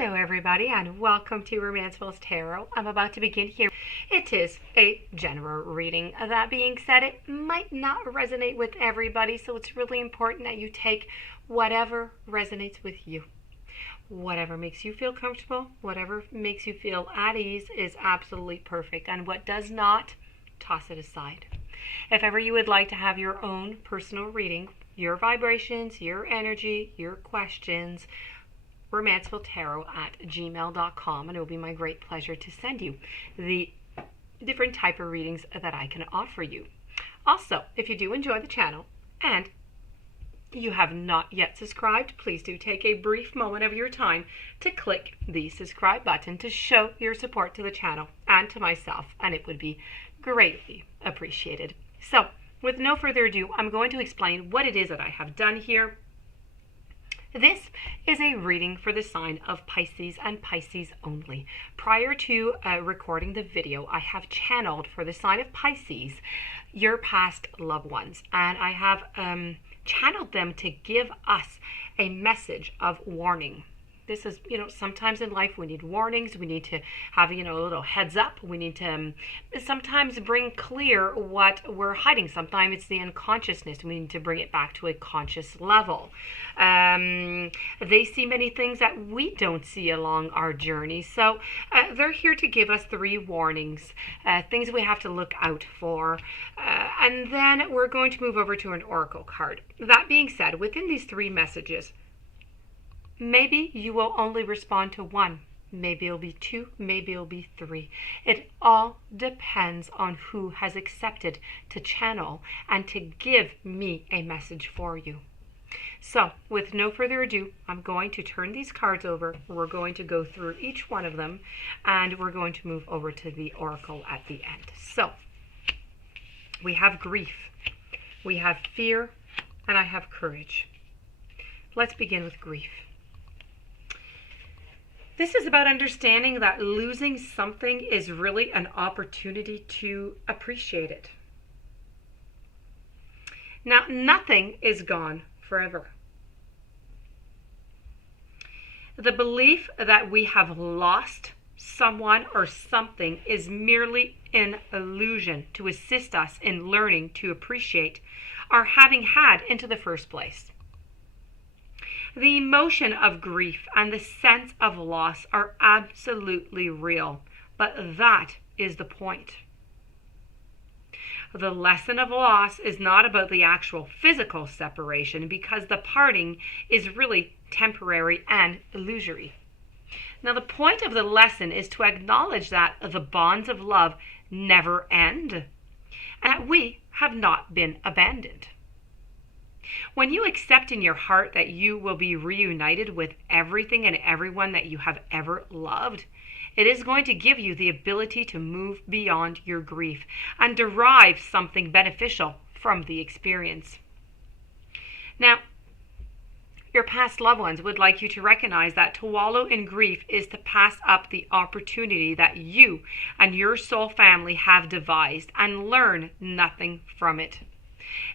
Hello everybody and welcome to Romancefull's Tarot. I'm about to begin here. It is a general reading. That being said, it might not resonate with everybody, so it's really important that you take whatever resonates with you. Whatever makes you feel comfortable, whatever makes you feel at ease is absolutely perfect. And what does not, toss it aside. If ever you would like to have your own personal reading, your vibrations, your energy, your questions, romancefulltarot@gmail.com, and it will be my great pleasure to send you the different type of readings that I can offer you. Also, if you do enjoy the channel and you have not yet subscribed, please do take a brief moment of your time to click the subscribe button to show your support to the channel and to myself, and it would be greatly appreciated. So, with no further ado, I'm going to explain what it is that I have done here. This is a reading for the sign of Pisces and Pisces only. Prior to recording the video, I have channeled for the sign of Pisces your past loved ones, and I have channeled them to give us a message of warning. This is, sometimes in life we need warnings. We need to have, a little heads up. We need to sometimes bring clear what we're hiding. Sometimes it's the unconsciousness. We need to bring it back to a conscious level. They see many things that we don't see along our journey. So they're here to give us 3 warnings, things we have to look out for. And then we're going to move over to an oracle card. That being said, within these 3 messages, maybe you will only respond to 1. Maybe it'll be 2. Maybe it'll be 3. It all depends on who has accepted to channel and to give me a message for you. So, with no further ado, I'm going to turn these cards over. We're going to go through each one of them, and we're going to move over to the oracle at the end. So, we have grief, we have fear, and I have courage. Let's begin with grief. This is about understanding that losing something is really an opportunity to appreciate it. Now, nothing is gone forever. The belief that we have lost someone or something is merely an illusion to assist us in learning to appreciate our having had into the first place. The emotion of grief and the sense of loss are absolutely real, but that is the point. The lesson of loss is not about the actual physical separation, because the parting is really temporary and illusory. Now, the point of the lesson is to acknowledge that the bonds of love never end, and that we have not been abandoned. When you accept in your heart that you will be reunited with everything and everyone that you have ever loved, it is going to give you the ability to move beyond your grief and derive something beneficial from the experience. Now, your past loved ones would like you to recognize that to wallow in grief is to pass up the opportunity that you and your soul family have devised and learn nothing from it.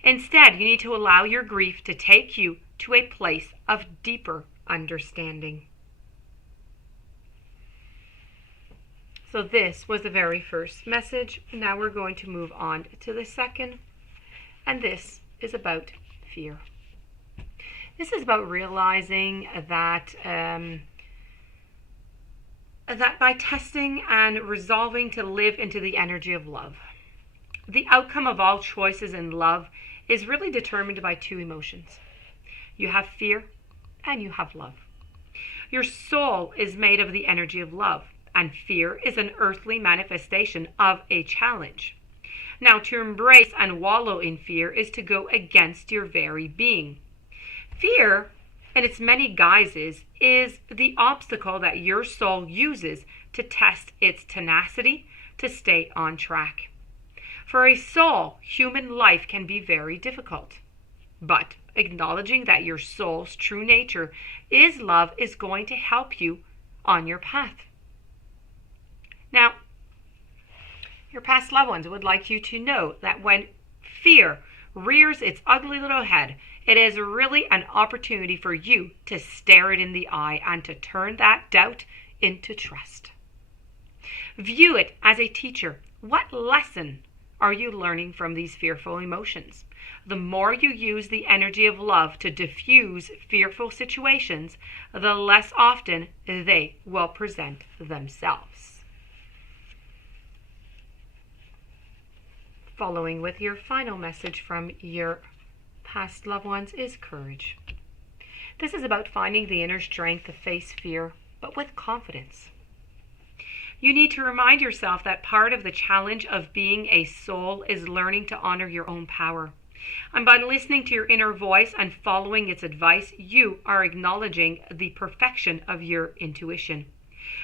Instead, you need to allow your grief to take you to a place of deeper understanding. So this was the very first message. Now we're going to move on to the second, and this is about fear. This is about realizing that that by testing and resolving to live into the energy of love, the outcome of all choices in love is really determined by 2 emotions. You have fear and you have love. Your soul is made of the energy of love, and fear is an earthly manifestation of a challenge. Now, to embrace and wallow in fear is to go against your very being. Fear, in its many guises, is the obstacle that your soul uses to test its tenacity to stay on track. For a soul, human life can be very difficult. But acknowledging that your soul's true nature is love is going to help you on your path. Now, your past loved ones would like you to know that when fear rears its ugly little head, It is really an opportunity for you to stare it in the eye and to turn that doubt into trust. View it as a teacher. What lesson are you learning from these fearful emotions? The more you use the energy of love to diffuse fearful situations, the less often they will present themselves. Following with your final message from your past loved ones is courage. This is about finding the inner strength to face fear, but with confidence. You need to remind yourself that part of the challenge of being a soul is learning to honor your own power. And by listening to your inner voice and following its advice, you are acknowledging the perfection of your intuition.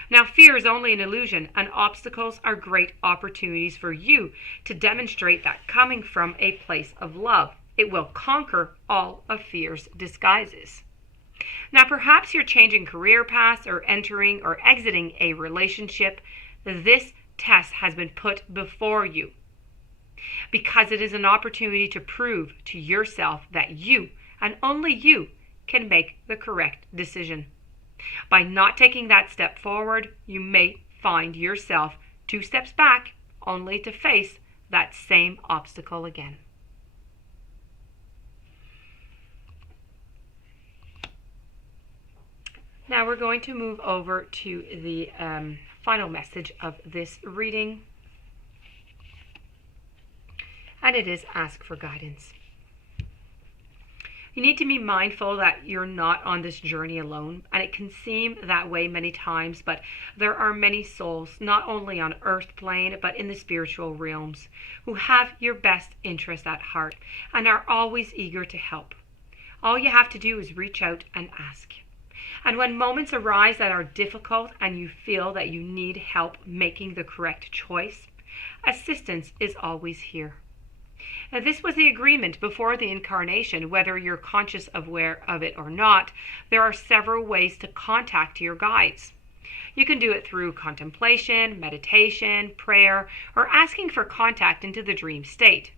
Now, fear is only an illusion, and obstacles are great opportunities for you to demonstrate that coming from a place of love, it will conquer all of fear's disguises. Now, perhaps you're changing career paths or entering or exiting a relationship. This test has been put before you because it is an opportunity to prove to yourself that you, and only you, can make the correct decision. By not taking that step forward, you may find yourself 2 steps back, only to face that same obstacle again. Now we're going to move over to the final message of this reading. And it is ask for guidance. You need to be mindful that you're not on this journey alone, and it can seem that way many times, but there are many souls, not only on earth plane, but in the spiritual realms, who have your best interest at heart and are always eager to help. All you have to do is reach out and ask. And when moments arise that are difficult and you feel that you need help making the correct choice, assistance is always here. Now, this was the agreement before the incarnation. Whether you're conscious of it or not, there are several ways to contact your guides. You can do it through contemplation, meditation, prayer, or asking for contact into the dream state.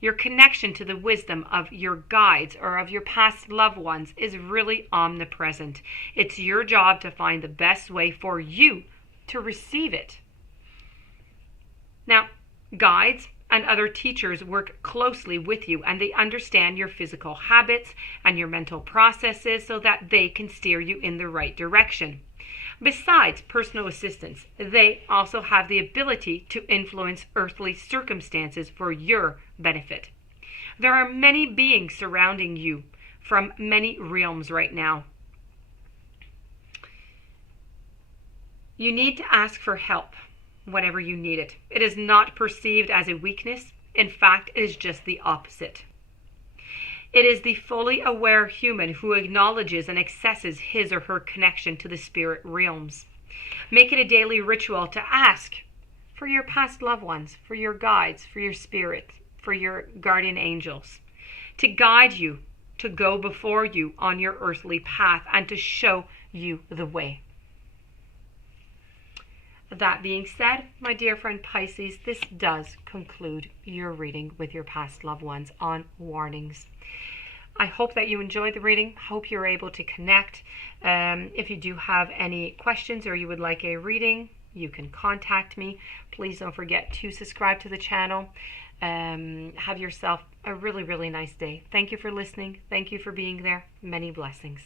Your connection to the wisdom of your guides or of your past loved ones is really omnipresent. It's your job to find the best way for you to receive it. Now, guides and other teachers work closely with you, and they understand your physical habits and your mental processes so that they can steer you in the right direction. Besides personal assistance, they also have the ability to influence earthly circumstances for your benefit. There are many beings surrounding you from many realms right now. You need to ask for help whenever you need it. It is not perceived as a weakness. In fact, it is just the opposite. It is the fully aware human who acknowledges and accesses his or her connection to the spirit realms. Make it a daily ritual to ask for your past loved ones, for your guides, for your spirit, for your guardian angels, to guide you, to go before you on your earthly path, and to show you the way. That being said, my dear friend Pisces, this does conclude your reading with your past loved ones on warnings. I hope that you enjoyed the reading. Hope you're able to connect. If you do have any questions or you would like a reading, you can contact me. Please don't forget to subscribe to the channel. Have yourself a really, really nice day. Thank you for listening. Thank you for being there. Many blessings.